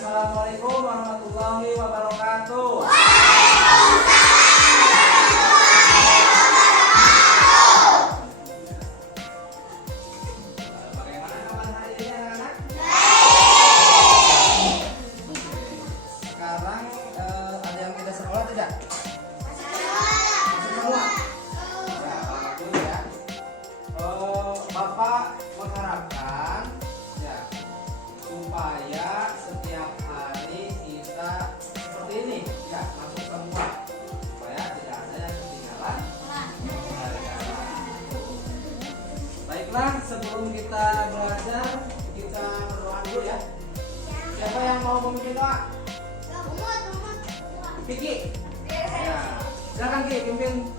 Assalamualaikum warahmatullahi wabarakatuh. Bagaimana kabar hari ini anak-anak? Sekarang ada yang tidak sekolah tidak? Masih semua? Ya, alhamdulillah ya. Bapak mengharapkan ya supaya setiap hari kita seperti ini ya, masuk semua supaya tidak ada yang ketinggalan. Baiklah, sebelum kita belajar kita berdoa dulu ya. Siapa yang mau memimpin doa? Kiki. Ya, silakan Ki, pimpin.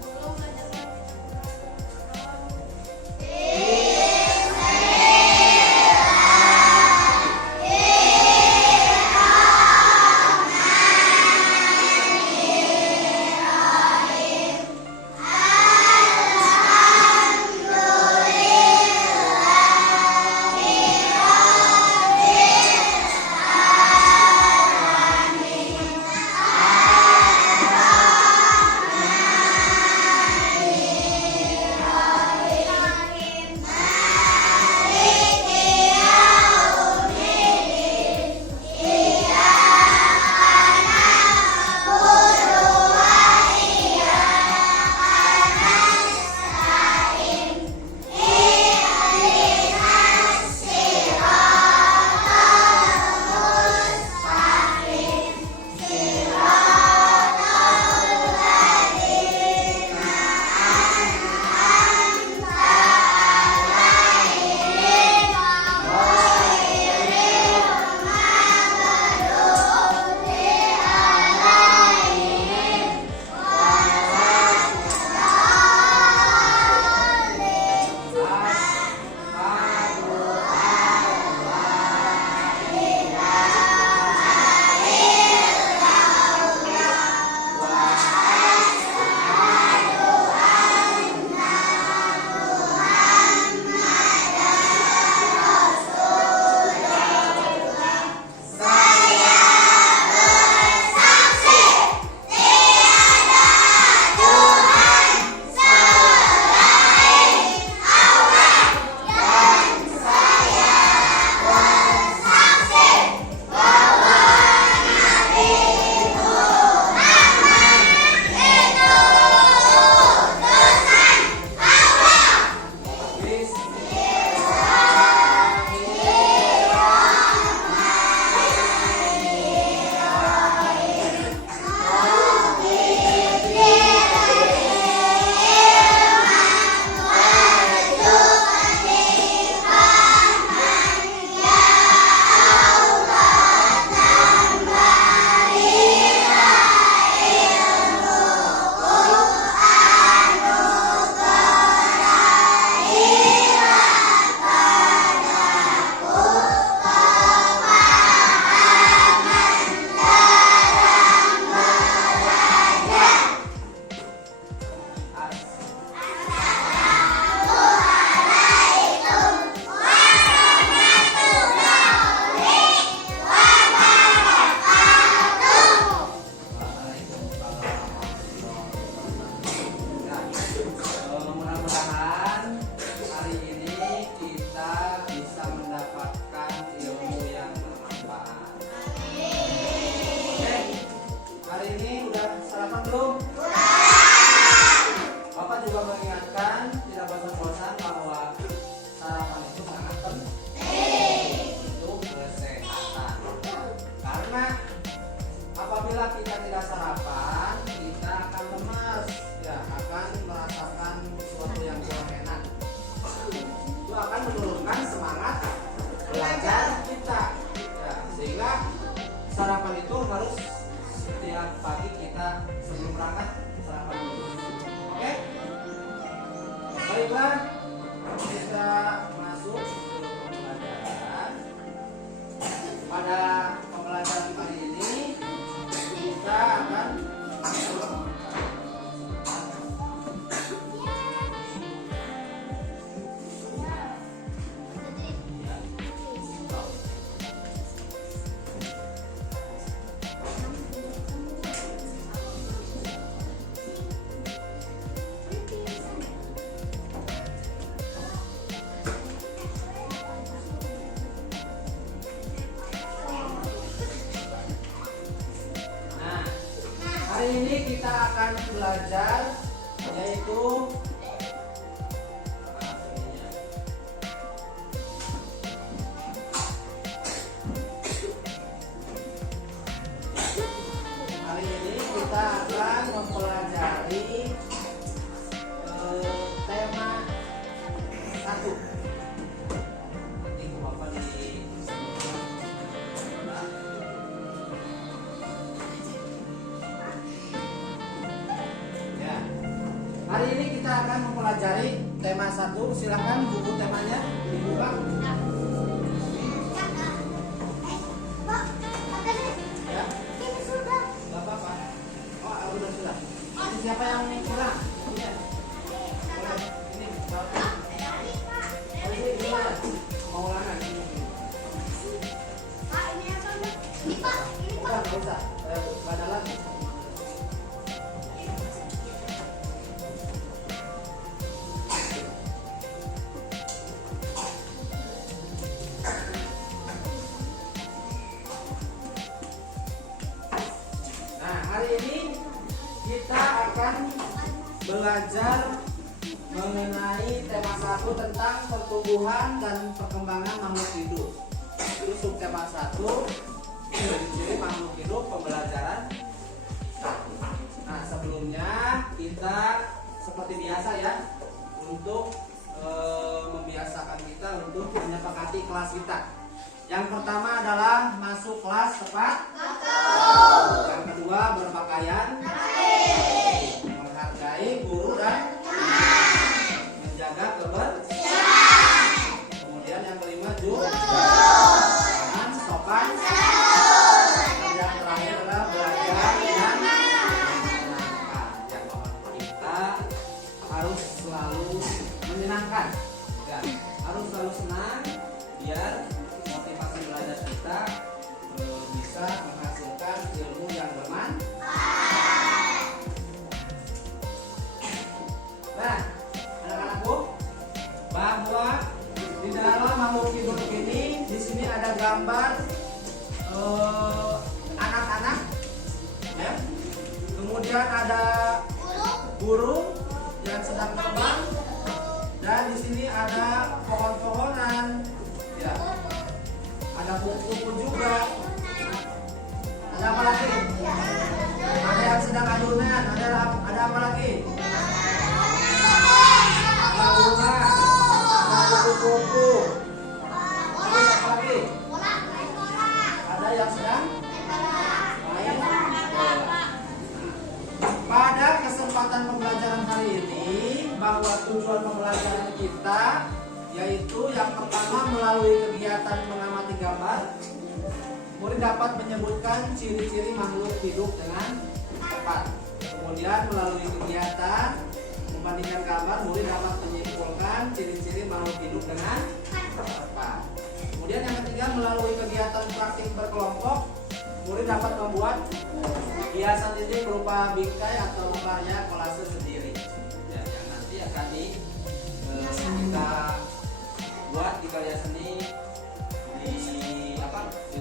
akan belajar yaitu hari ini kita akan mempelajari tema 1. Nanti Bapak di ya. Hari ini kita akan mempelajari tema 1. Silakan buku temanya dibuka. Ya. Gak apa-apa. Oh, sudah. Ini siapa yang kurang? Iya. Ini bapak. Ini gimana? Mau ulangan ini. Pak, ini apa? Ini Pak, ini Pak. Nggak usah. Badan lagi. Nah, hari ini kita akan belajar mengenai tema 1 tentang pertumbuhan dan perkembangan makhluk hidup. Itu subtema 1, ciri-ciri makhluk hidup, pembelajaran 1. Nah, sebelumnya kita seperti biasa ya, untuk membiasakan kita untuk menyepakati kelas kita. Yang pertama adalah masuk kelas tepat waktu. Yang kedua berpakaian rapi, menghargai guru dan menjaga kebersihan. Kemudian yang kelima dengan sopan. Dan yang terakhir adalah belajar dan menyenangkan. Yang kita harus selalu menyenangkan, ya, harus selalu senang biar motivasi belajar kita bisa menghasilkan ilmu yang bermanfaat. Nah, anak-anakku, bahwa di dalam makhluk hidup ini di sini ada gambar anak-anak, ya. Kemudian ada burung yang sedang terbang, dan di sini ada pohon-pohonan, ya. Ada kupu-kupu juga. Ada apa lagi? Ada yang sedang adunan. Ada apa lagi? Ada bunga. Ada kupu-kupu. Ada apa lagi? Ada yang sedang main bola. Pada kesempatan pembelajaran hari ini, bahwa tujuan pembelajaran kita yaitu yang pertama melalui kegiatan mengamati gambar, murid dapat menyebutkan ciri-ciri makhluk hidup dengan tepat. Kemudian melalui kegiatan membandingkan gambar, murid dapat menyimpulkan ciri-ciri makhluk hidup dengan tepat. Kemudian yang ketiga, melalui kegiatan praktik berkelompok, murid dapat membuat hiasan titik berupa bingkai atau karya kolase sendiri, ya, yang nanti akan kita buat di karya seni di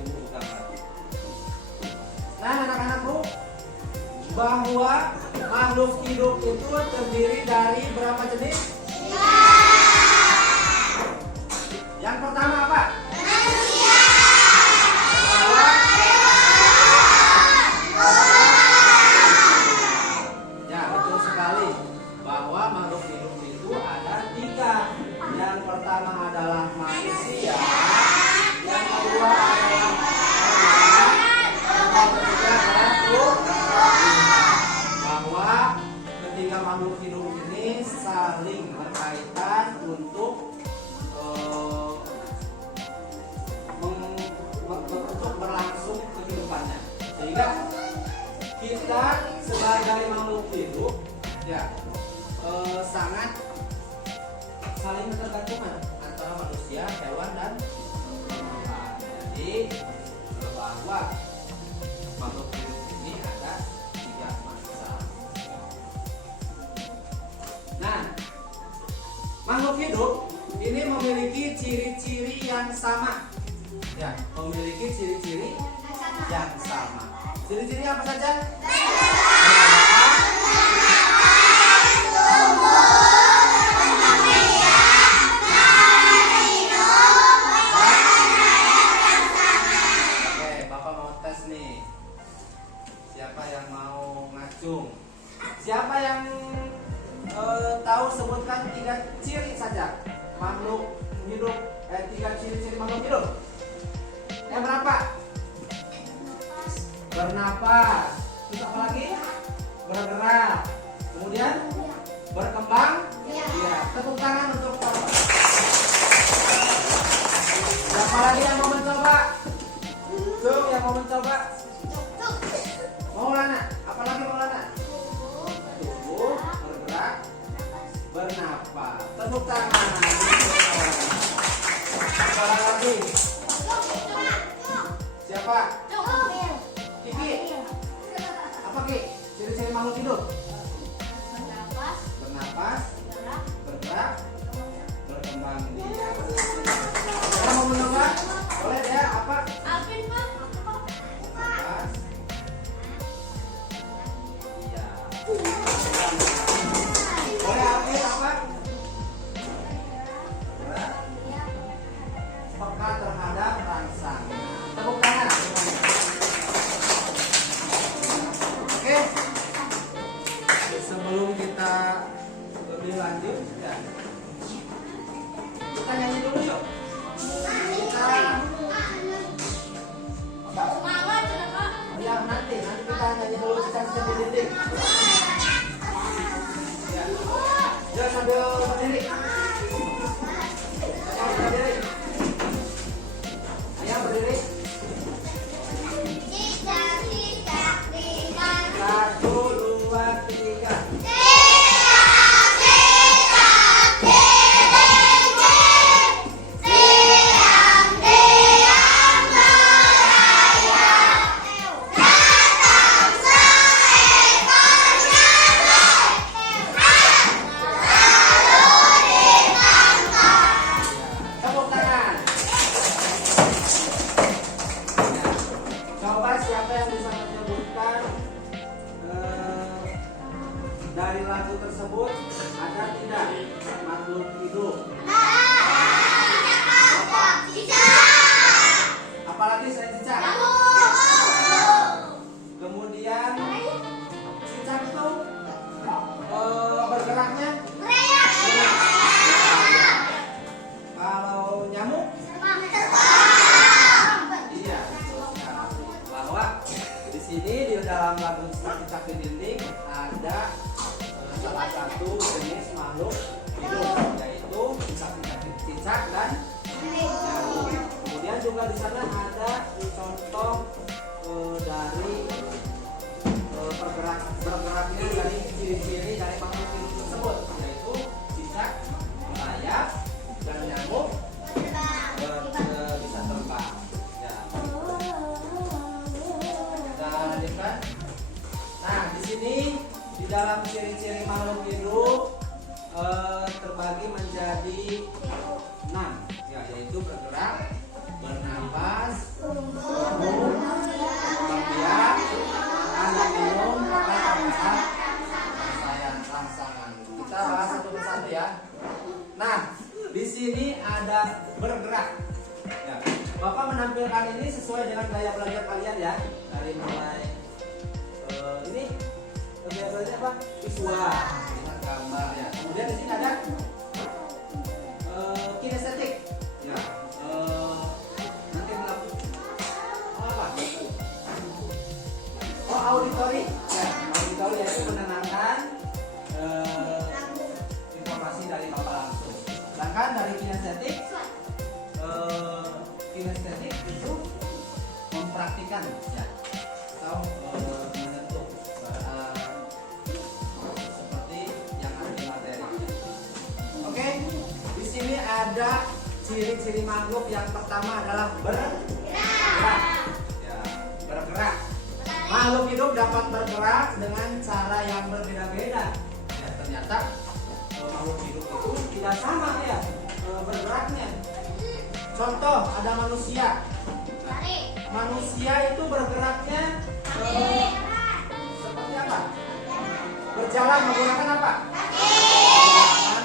buku gambar. Nah, anak-anakku, bahwa makhluk hidup itu terdiri dari berapa jenis? Yang pertama apa? Ya, betul sekali, bahwa makhluk hidup itu ada 3. Yang pertama adalah manusia, yang kedua adalah hewan, yang ketiga adalah bahwa ketiga makhluk hidup ini saling berkaitan untuk berlangsung kehidupannya, sehingga kita sebagai makhluk hidup, ya, sangat saling ketergantungan antara manusia, hewan, dan tumbuhan. Jadi bahwa makhluk hidup ini ada 3 masa. Nah, makhluk hidup ini memiliki ciri-ciri yang sama, ya, memiliki ciri-ciri yang sama. Ciri-ciri apa saja? tahu sebutkan 3 ciri saja makhluk hidup, 3 ciri-ciri makhluk hidup. Yang berapa? Bernapas. Terus apa lagi? Bergerak. Kemudian berkembang. Iya. Tepuk tangan untuk Bapak. Siapa lagi yang mau mencoba? Tuh, yang mau mencoba. Maulana. Apa lagi Maulana? Tubuh, bergerak, bernapas. Tepuk tangan. Apa lagi? Siapa? Kiki. Apa Ki? Ciri-ciri makhluk hidup? Bernapas, bergerak, berkembang biak. Kita mau mencoba? Boleh ya? Apa? Bernapas. Iya. Boleh Alvin apa? Bergerak, peka terhadap rangsangan. Tepuk tangan. Oke. Sebelum kita lebih lanjut, ya. Kita nyanyi dulu yuk. Kita ya nanti kita nyanyi dulu sisa-sisa di dinding. Ya. Jangan sambil berdiri. Ayo berdiri. Ayo berdiri. 1, 2, 3. Tepuk tangan. Coba siapa yang bisa menyebutkan dari lagu tersebut ada tidak makhluk hidup? Apalagi selain cicak? Kemudian cicak itu bergeraknya? Kalau nyamuk? Iya. Bahwa di sini di dalam lagu cicak di dinding ada salah satu jenis makhluk hidup, yaitu cicak dan nyamuk. Kemudian juga di sana ada contoh dari bergeraknya dari ciri-ciri dari makhluk hidup tersebut, yaitu cicak merayap dan nyamuk bisa terbang. Ya. Kita lanjutkan. Nah, di sini di dalam ciri-ciri makhluk hidup terbagi menjadi 6, ya, yaitu bergerak, bernapas, tumbuh, berkembang biak, makan dan minum, pakai perasaan rangsangan. Kita bahas satu persatu ya. Nah, di sini ada bergerak. Ya, Bapak menampilkan ini sesuai dengan gaya belajar kalian ya. Dari mulai ini gaya belajar apa? Visual, dengan gambar ya. Kemudian di sini ada kinestetik. Ya, nanti melakukan apa? Auditori. Ya, auditori yaitu menenangkan informasi dari Bapak langsung. Sedangkan dari kinestetik itu mempraktikkan ya, atau menyentuh seperti yang ada di materi. Oke, di sini ada ciri-ciri makhluk. Yang pertama adalah bergerak. Ya, bergerak. Makhluk hidup dapat bergerak dengan cara yang berbeda-beda. Ya, ternyata makhluk hidup itu tidak sama ya bergeraknya. Contoh, ada manusia. Manusia itu bergeraknya seperti apa? Berjalan menggunakan apa? Menggunakan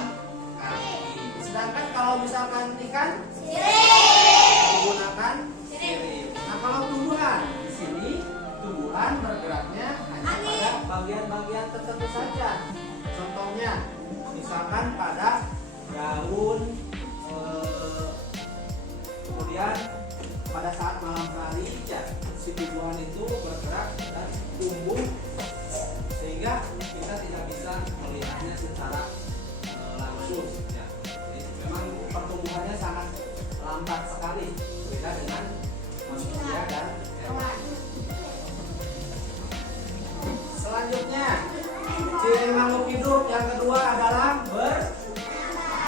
kaki. Sedangkan kalau misalkan ikan menggunakan sirip. Nah, kalau tumbuhan, di sini tumbuhan bergeraknya hanya pada bagian-bagian tertentu saja. Contohnya misalkan pada daun, kemudian pada saat malam hari ya, si tumbuhan itu bergerak dan tumbuh sehingga kita tidak bisa melihatnya secara langsung ya. Jadi, memang pertumbuhannya sangat lambat sekali berbeda dengan manusia dan hewan. Selanjutnya ciri makhluk hidup yang kedua adalah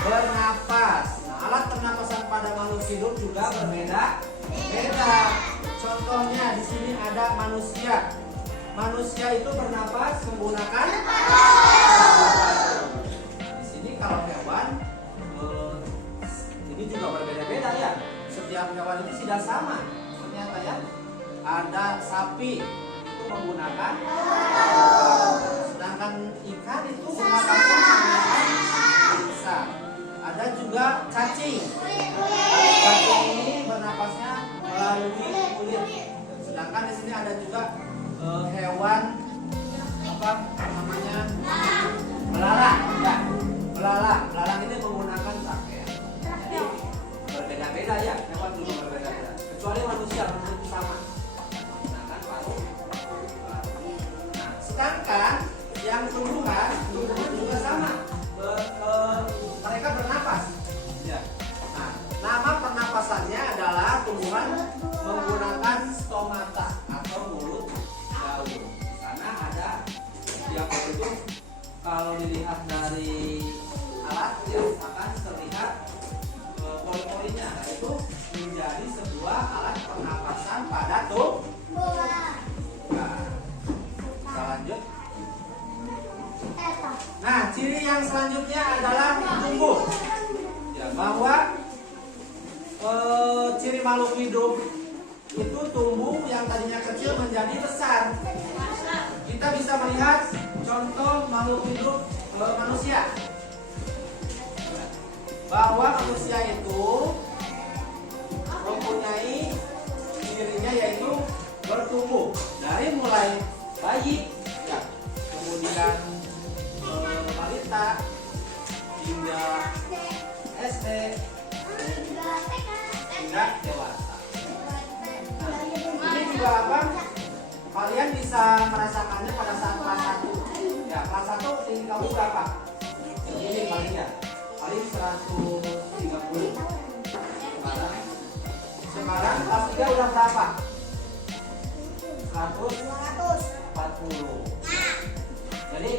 bernapas. Nah, alat pernapasan pada makhluk hidup juga berbeda. Contohnya di sini ada manusia. Manusia itu bernapas menggunakan. Di sini kalau hewan ini juga berbeda-beda ya. Setiap hewan itu tidak sama. Ternyata ya. Ada sapi itu menggunakan. Sedangkan ikan itu menggunakan bisa. Ada juga cacing. Cacing ini bernapasnya melalui kulit. Sedangkan di sini ada juga hewan apa namanya belalang. Ya, belalang ini menggunakan trachea. Jadi berbeda-beda ya, hewan juga berbeda-beda. Kecuali manusia itu sama. Sedangkan paru. Nah, sedangkan yang tumbuhan juga sama. Mereka bernapas. Ya. Nah, nama pernapasannya adalah tumbuhan menggunakan stomata atau mulut daun. Di sana ada yang itu kalau dilihat dari alat ya akan terlihat pori-porinya. Itu menjadi sebuah alat pernapasan pada tumbuhan. Nah, kita lanjut. Nah, ciri yang selanjutnya adalah tumbuh. Ya, bahwa ciri makhluk hidup itu tumbuh yang tadinya kecil menjadi besar. Kita bisa melihat contoh makhluk hidup manusia. Bahwa manusia itu mempunyai cirinya yaitu bertumbuh dari mulai bayi, ya, kemudian balita hingga SD hingga dewasa. Nah, ini juga apa? Kalian bisa merasakannya pada saat kelas 1. Ya, kelas 1 tinggi kamu berapa? Ini paling ya. Paling 130. Sekarang kelas 3 udah berapa? 140. Jadi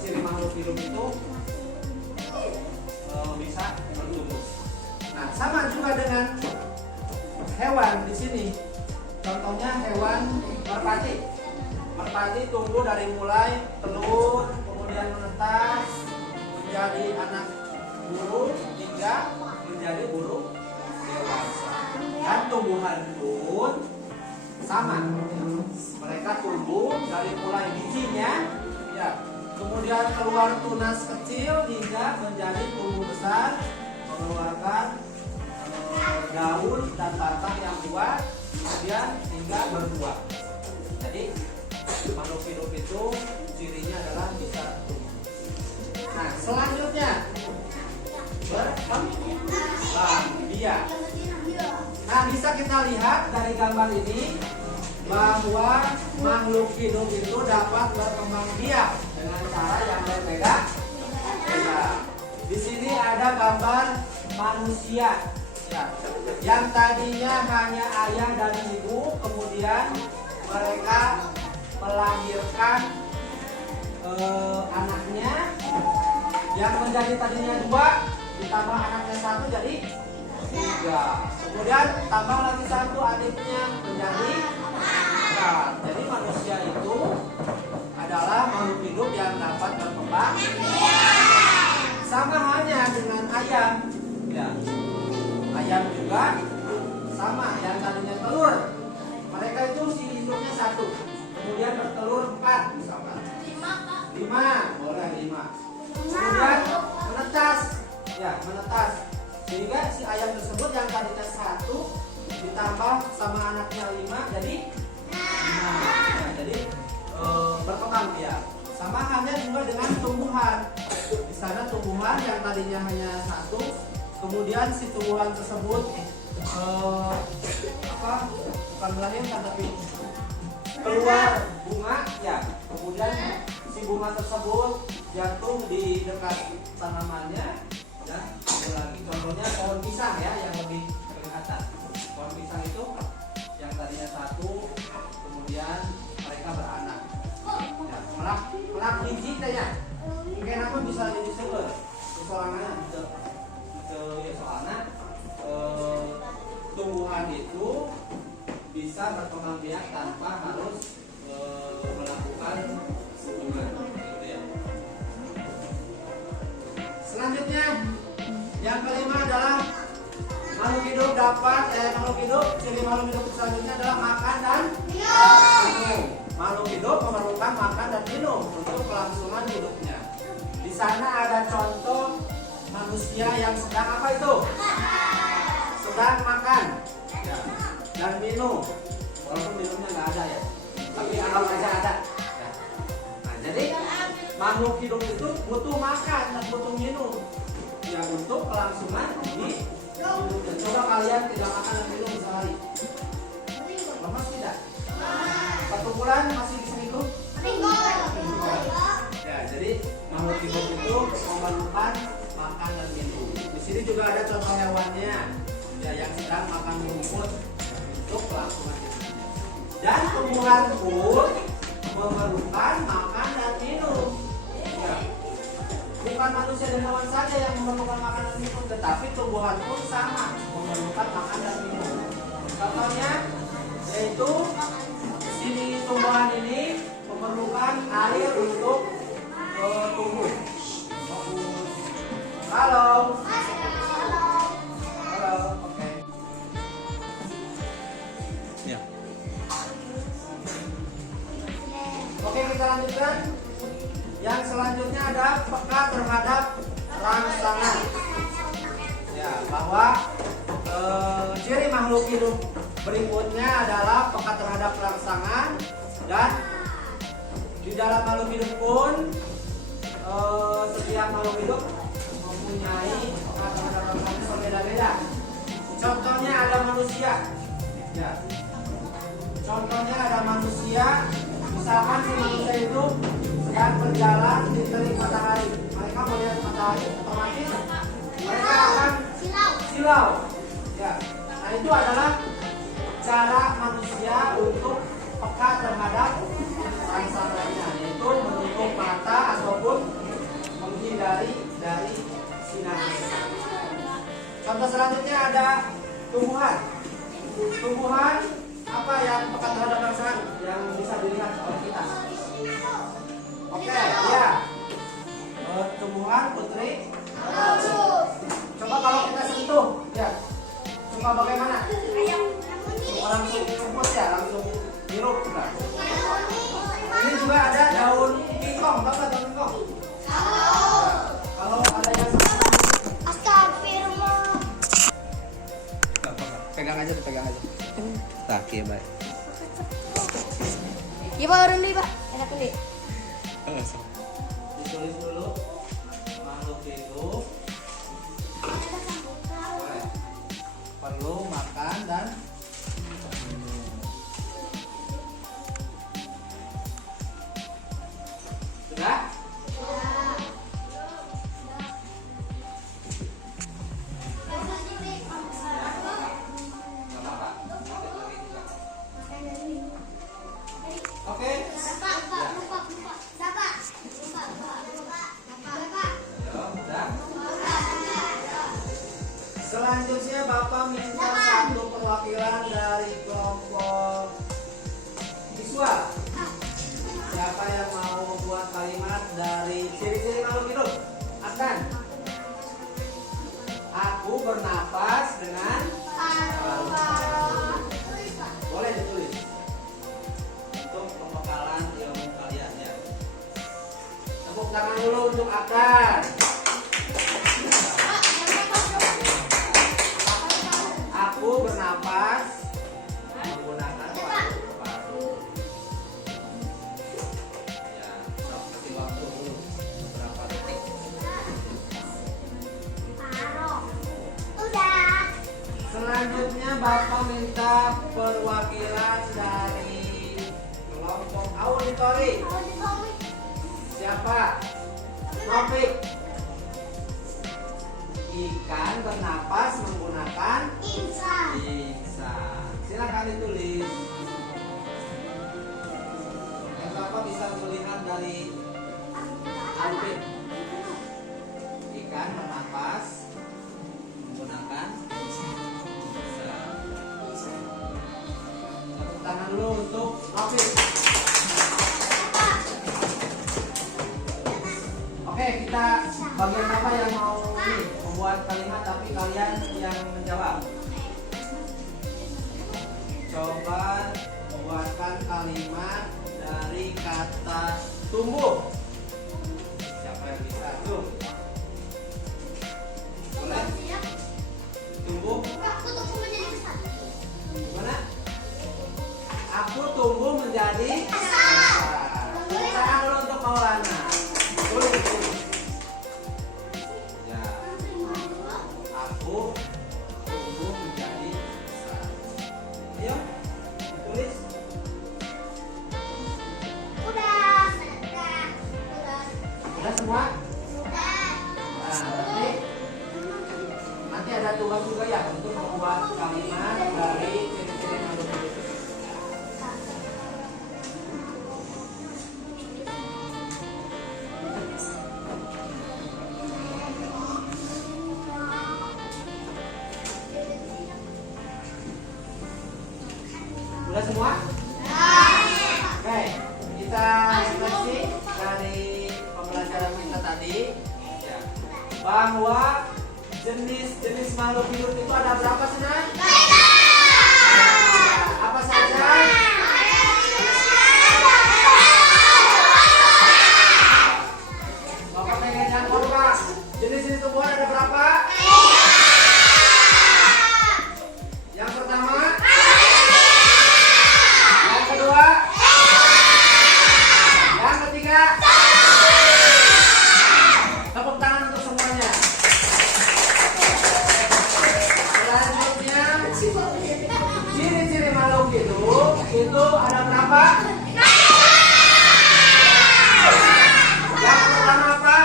ciri makhluk hidup itu bisa bertumbuh. Nah, sama juga dengan hewan di sini. Contohnya hewan merpati. Merpati tumbuh dari mulai telur, kemudian menetas, menjadi anak burung hingga menjadi burung dewasa. Dan tumbuhan pun sama. Mereka tumbuh dari mulai bijinya, ya, kemudian keluar tunas kecil hingga menjadi tumbuh besar, mengeluarkan daun dan batang yang kuat, kemudian hingga berbuah. Jadi makhluk hidup itu cirinya adalah bisa tumbuh. Nah, selanjutnya berkembang biak. Nah, bisa kita lihat dari gambar ini bahwa makhluk hidup itu dapat berkembang biak dengan cara yang berbeda. Di sini ada gambar manusia, ya, yang tadinya hanya ayah dan ibu, kemudian mereka melahirkan anaknya yang menjadi tadinya 2, ditambah anaknya 1 jadi 3. Kemudian tambah lagi 1 adiknya menjadi 4. Jadi manusia itu adalah makhluk hidup yang dapat berkembang. Sama halnya dengan ayam. Ya. Ayam juga sama, yang tadinya telur. Mereka itu si induknya 1, kemudian bertelur 4 misalkan. 5, boleh 5. Kemudian menetas, ya, menetas. Sehingga si ayam tersebut yang tadinya 1 ditambah sama anaknya 5 jadi 5. Ya, jadi berkembang dia. Sama halnya juga dengan tumbuhan. tumbuhan yang tadinya hanya satu, kemudian si tumbuhan tersebut bukan melahirkan tapi keluar bunga ya, kemudian si bunga tersebut jatuh di dekat tanamannya dan lagi. Contohnya pohon pisang ya yang lebih kelihatan. Pohon pisang itu yang tadinya satu, kemudian mereka beranak. Ya, melak biji tanya. Mungkin aku bisa jadi seger. Soalnya ya soalnya tumbuhan itu bisa berkembang biak tanpa harus melakukan hubungan gitu ya. Selanjutnya yang kelima adalah makhluk hidup ciri makhluk hidup selanjutnya adalah makan dan minum. Makhluk hidup memerlukan makan dan minum untuk kelangsungan hidupnya. Di sana ada contoh manusia yang sedang apa itu? Sedang makan ya, dan minum. Walaupun minumnya nggak ada ya, tapi anggap aja ada. Ya. Nah, jadi makhluk hidup itu butuh makan dan butuh minum ya untuk kelangsungan di hidupnya. Coba kalian tidak makan dan minum sehari, lemas tidak? 1 bulan masih bisa hidup? Ya, jadi makhluk hidup itu memerlukan makan dan minum. Di sini juga ada contoh hewannya ya yang sedang makan rumput untuk kelangsungan hidupnya. Dan tumbuhan pun memerlukan makan dan minum. Ya. Bukan manusia dan hewan saja yang memerlukan makan dan minum, tetapi tumbuhan pun sama memerlukan makan dan minum. Contohnya yaitu sini tumbuhan ini memerlukan air untuk tumbuh. Halo. Halo. Oke. Ya. Oke, kita lanjutkan. Yang selanjutnya ada peka terhadap rangsangan. Ya, bahwa ciri makhluk hidup berikutnya adalah peka terhadap rangsangan, dan di dalam makhluk hidup pun setiap makhluk hidup mempunyai peka terhadap rangsangan berbeda-beda. Contohnya ada manusia. Ya. Contohnya ada manusia. Misalkan si manusia itu sedang berjalan di terik matahari, mereka melihat matahari, otomatis mereka akan silau. Ya, nah itu adalah cara manusia untuk peka terhadap rangsangannya, yaitu menutup mata ataupun menghindari dari sinar. Contoh selanjutnya ada tumbuhan. Tumbuhan apa yang peka terhadap rangsangan yang bisa dilihat oleh kita? Oke, ya. Tumbuhan putri. Coba kalau kita sentuh, ya. Coba bagaimana? Langsung rumput ya, langsung hirup. Nah. Ini juga ada daun kingkong, tahu nggak daun kingkong? Kalau ada yang Astagfirullah. pegang aja, pegang aja. Tak, ya baik. Ya Pak, urun dulu Pak. Enak dulu. Ditulis dulu makhluk hidup perlu makan dan minum. Sudah? Oke. Selanjutnya Bapak minta satu perwakilan dari kelompok visual. Siapa yang mau membuat kalimat dari ciri-ciri makhluk hidup? Akan. Aku bernapas dengan boleh ditulis untuk pembekalan ilmu kalian ya. Tepuk tangan dulu untuk Akan. Aku bernapas menggunakan paru-paru. Ya, kasih waktu dulu berapa detik. selanjutnya Bapak minta perwakilan dari kelompok auditori. Siapa? Taufik. Ikan bernapas menggunakan insang. Silakan ditulis. Dan Bapak bisa melihat dari Taufik. Ikan bernapas menggunakan insang. Tepuk tangan dulu untuk Taufik. Oke, kita bagian apa yang mau membuat kalimat tapi kalian yang menjawab. Coba buatkan kalimat dari kata tumbuh. Siapa yang bisa? Tuh. Boleh? Tumbuh. Gimana? Aku tumbuh menjadi besar. Tepuk tangan dulu untuk Maulana. Tulis. Ya. Aku tumbuh menjadi besar. Ayo, tulis. Udah semua? Nah, nanti ada tugas juga ya untuk membuat kalimat dari ciri-ciri makhluk hidup. Udah semua? Oke, kita refleksi dari pembelajaran kita tadi ya, bahwa jenis-jenis makhluk hidup itu ada berapa sih, Nay? Apa saja? Bapak pengen yang Pak. Jenis-jenis tumbuhan ada berapa? Yang pertama, yang kedua, yang ketiga. Tepuk tangan untuk semuanya. Selanjutnya, ciri-ciri makhluk hidup itu ada berapa? Yang pertama apa?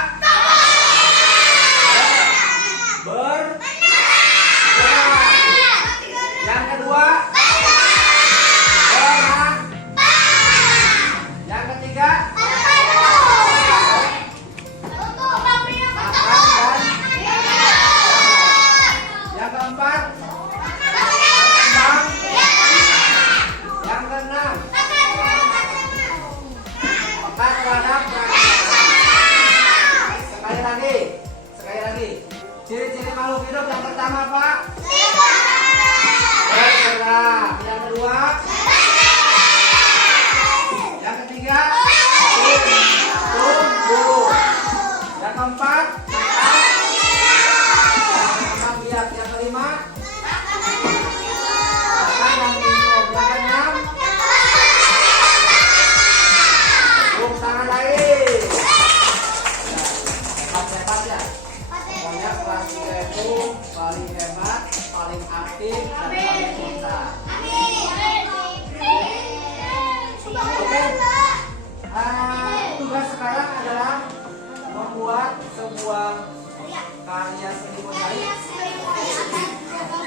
Bergerak. Yang kedua, berenang. Yang ketiga, makan. Yang keempat, berkembang. Yang keenam, makan terhadap sekali lagi. Ciri-ciri makhluk hidup yang pertama apa? Bergerak. Yang kedua, yang ketiga, tumbuh. Yang keempat, makan biak. Yang kelima, makan dan minum. Yang keenam, tepuk tangan lagi. Hebat ya. Pokoknya kelas 3 itu paling hebat, paling aktif, dan paling pintar. Oke. Tugas sekarang adalah membuat sebuah karya seni mozaik.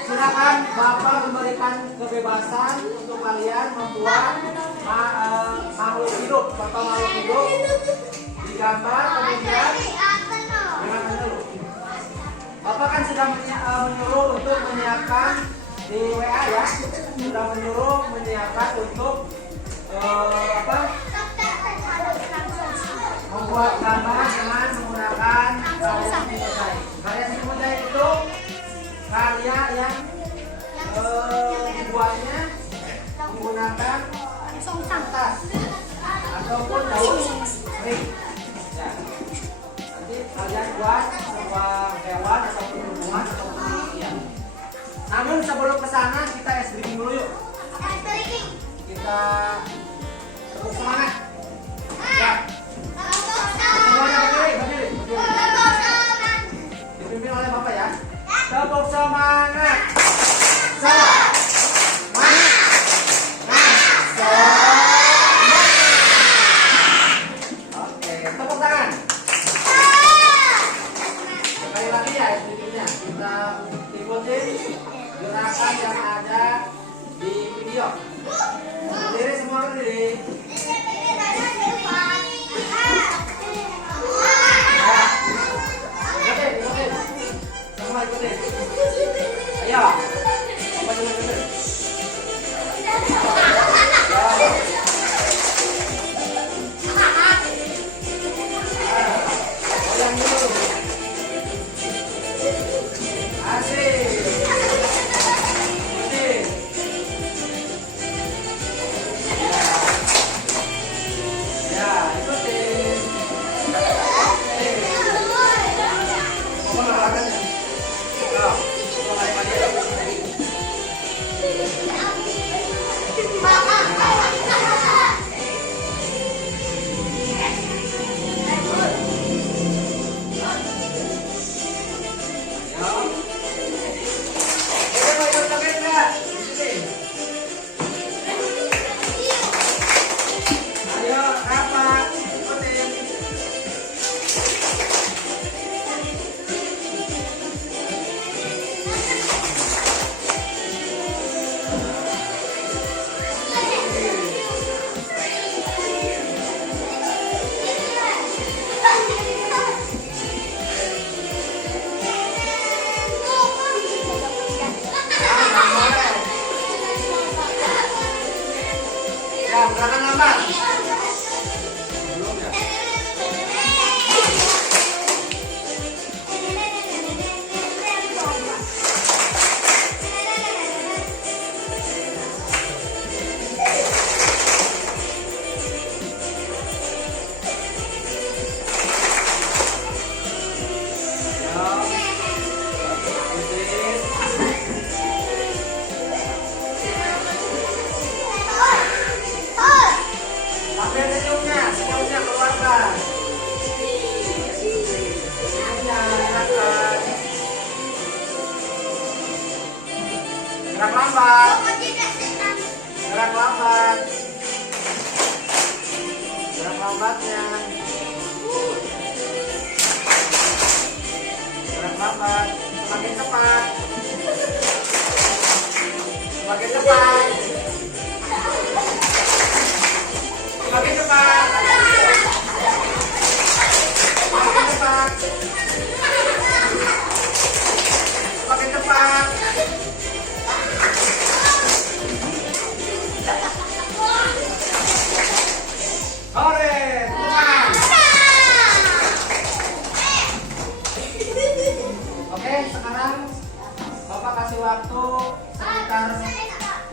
Silakan Bapak memberikan kebebasan untuk kalian membuat makhluk hidup, contoh makhluk hidup digambar kemudian dengarkan dulu. Bapak kan sudah menyuruh untuk menyiapkan di WA ya, sudah menyuruh menyiapkan untuk membuat gambar dengan menggunakan karya seni mozaik. Karya seni mozaik itu karya yang dibuatnya menggunakan kertas ataupun daun kering. Ya. Nanti kalian buat sebuah hewan ataupun tumbuhan ataupun manusia. Namun sebelum ke sana kita es breaking dulu yuk. Kita tepuk semangat. Ya. Semuanya berdiri. Dipimpin oleh Bapak ya. Tepuk semangat. Salam.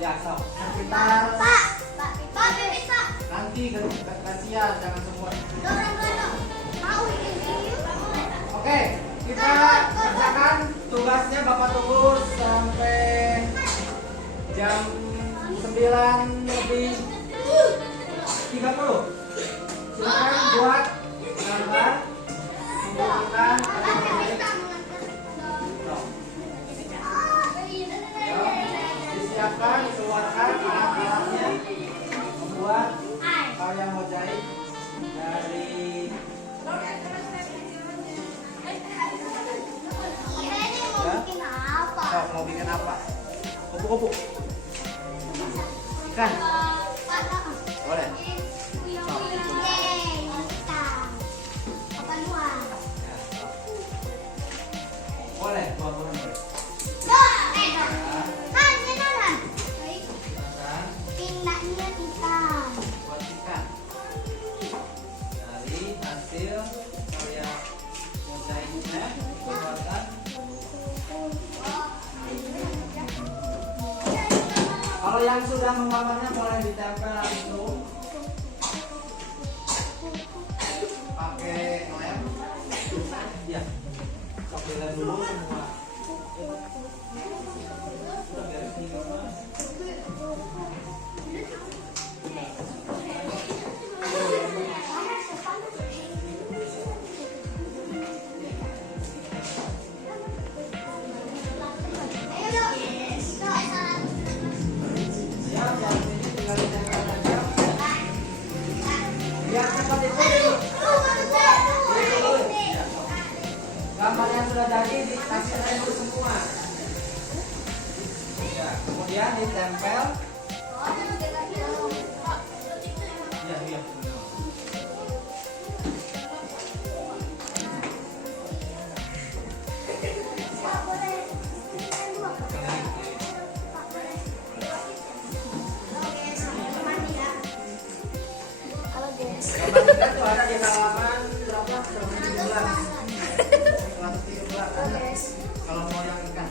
Ya, sok. Sekitar Pak, bisa. nanti gantian, jangan semua. Mau bikin video? Oke, kita kerjakan tugasnya. Bapak tunggu sampai jam 9:30. Silakan buat gambar, menghilangkan disiapkan, dikeluarkan alat-alatnya, membuat karya mozaik dari mau bikin apa? Kupu-kupu, ikan, boleh. Boleh, buat boleh. Buat ikan dari hasil karya mozaiknya dikeluarkan. Kalau yang sudah menggambarnya boleh ditempel langsung pakai lem. Ya, pakai lem dulu semua. Siap, yang ini tinggal ditempel aja. Biar cepat itu. Gambar yang sudah jadi dikasih lem dulu semua. Ya, kemudian ditempel. Ya, iya. Gambar kita tuh ada di halaman berapa? 113 ada. Kalau mau yang ikan.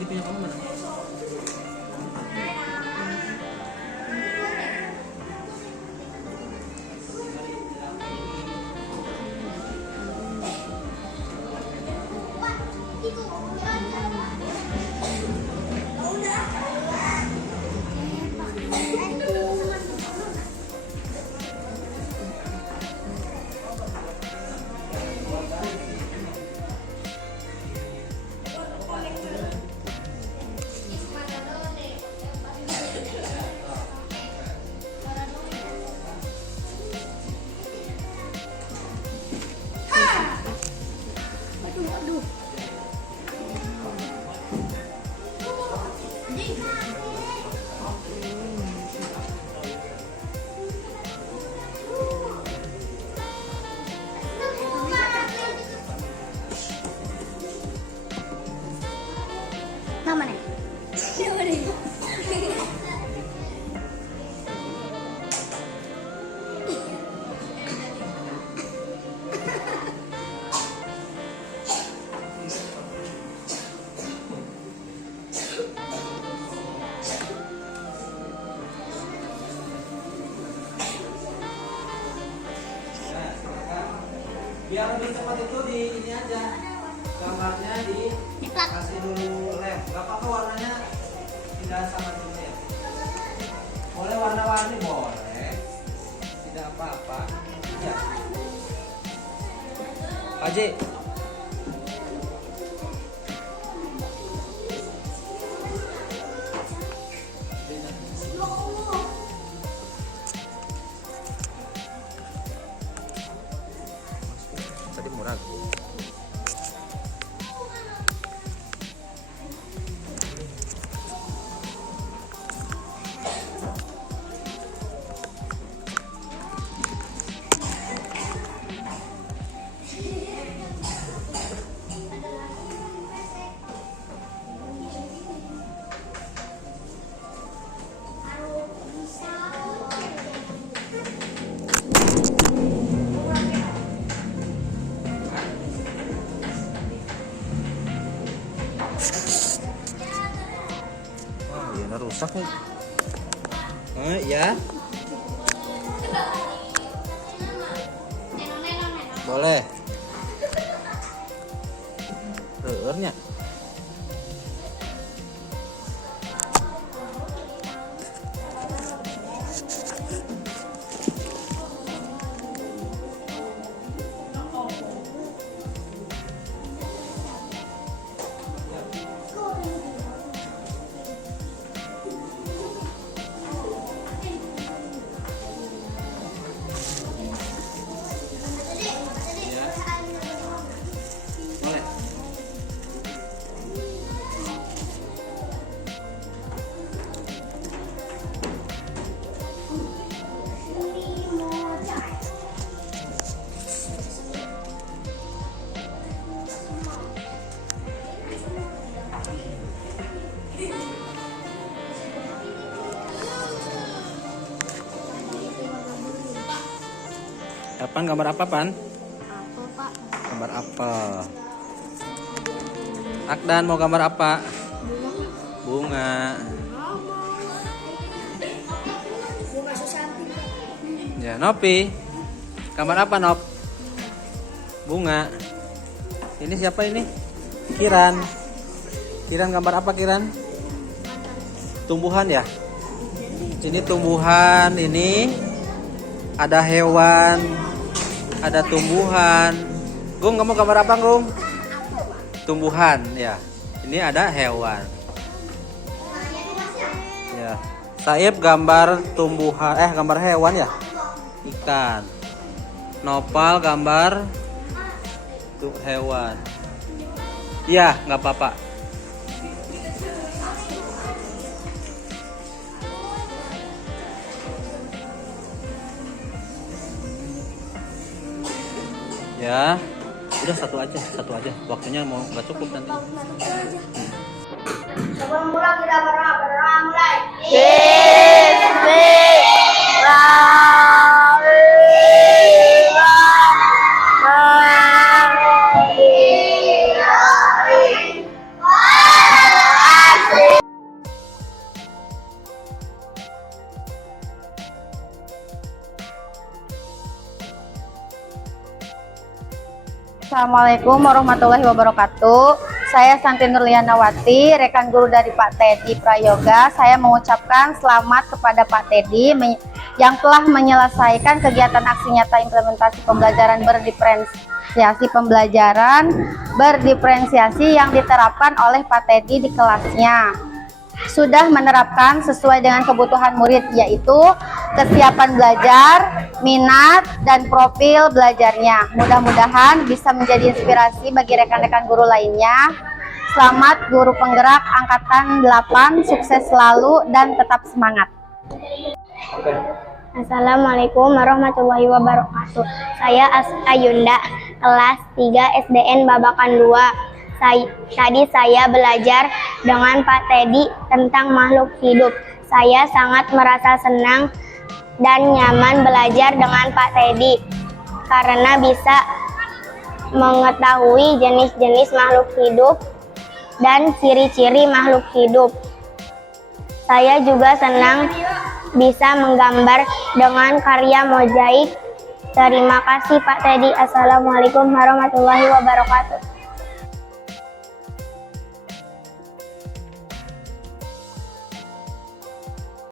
Ini punya kamu mana? Namanya? Biar lebih cepat itu di ini aja, gambarnya dikasih dulu lem. Gak apa-apa warnanya tidak sama dulu ya. Boleh warna-warni boleh, tidak apa-apa. Ya. Pak J. Tadi murah. rusak nih. Ya. Boleh. Reurnya. Boleh. Kapan gambar apa, Pan? Apa, Pak? Gambar apel. Akdan mau gambar apa? Bunga. Bunga Susanti, Pak. Ya, Nopi. Gambar apa, Nop? Bunga. Ini siapa ini? Kiran. Kiran gambar apa, Kiran? Tumbuhan ya? Sini tumbuhan, ini ada hewan, ada tumbuhan. Gung, kamu gambar apa, Gung? Tumbuhan, ya. Ini ada hewan. Ya. Saib gambar tumbuhan, gambar hewan ya? Ikan. Nopal gambar hewan. Iya, nggak apa-apa. Ya, udah satu aja. Waktunya mau nggak cukup nanti. Sebelum mulai kita berdoa mulai. Assalamualaikum warahmatullahi wabarakatuh. Saya Santi Nurlianawati, rekan guru dari Pak Teddy Prayoga. Saya mengucapkan selamat kepada Pak Teddy yang telah menyelesaikan kegiatan aksi nyata implementasi pembelajaran berdiferensiasi yang diterapkan oleh Pak Teddy di kelasnya. Sudah menerapkan sesuai dengan kebutuhan murid, yaitu kesiapan belajar, minat, dan profil belajarnya. Mudah-mudahan bisa menjadi inspirasi bagi rekan-rekan guru lainnya. Selamat Guru Penggerak Angkatan 8, sukses selalu dan tetap semangat. Assalamualaikum warahmatullahi wabarakatuh. Saya Ayunda, kelas 3 SDN Babakan 2. Tadi saya belajar dengan Pak Teddy tentang makhluk hidup. Saya sangat merasa senang dan nyaman belajar dengan Pak Teddy karena bisa mengetahui jenis-jenis makhluk hidup dan ciri-ciri makhluk hidup. Saya juga senang bisa menggambar dengan karya mozaik. Terima kasih Pak Teddy. Assalamualaikum warahmatullahi wabarakatuh.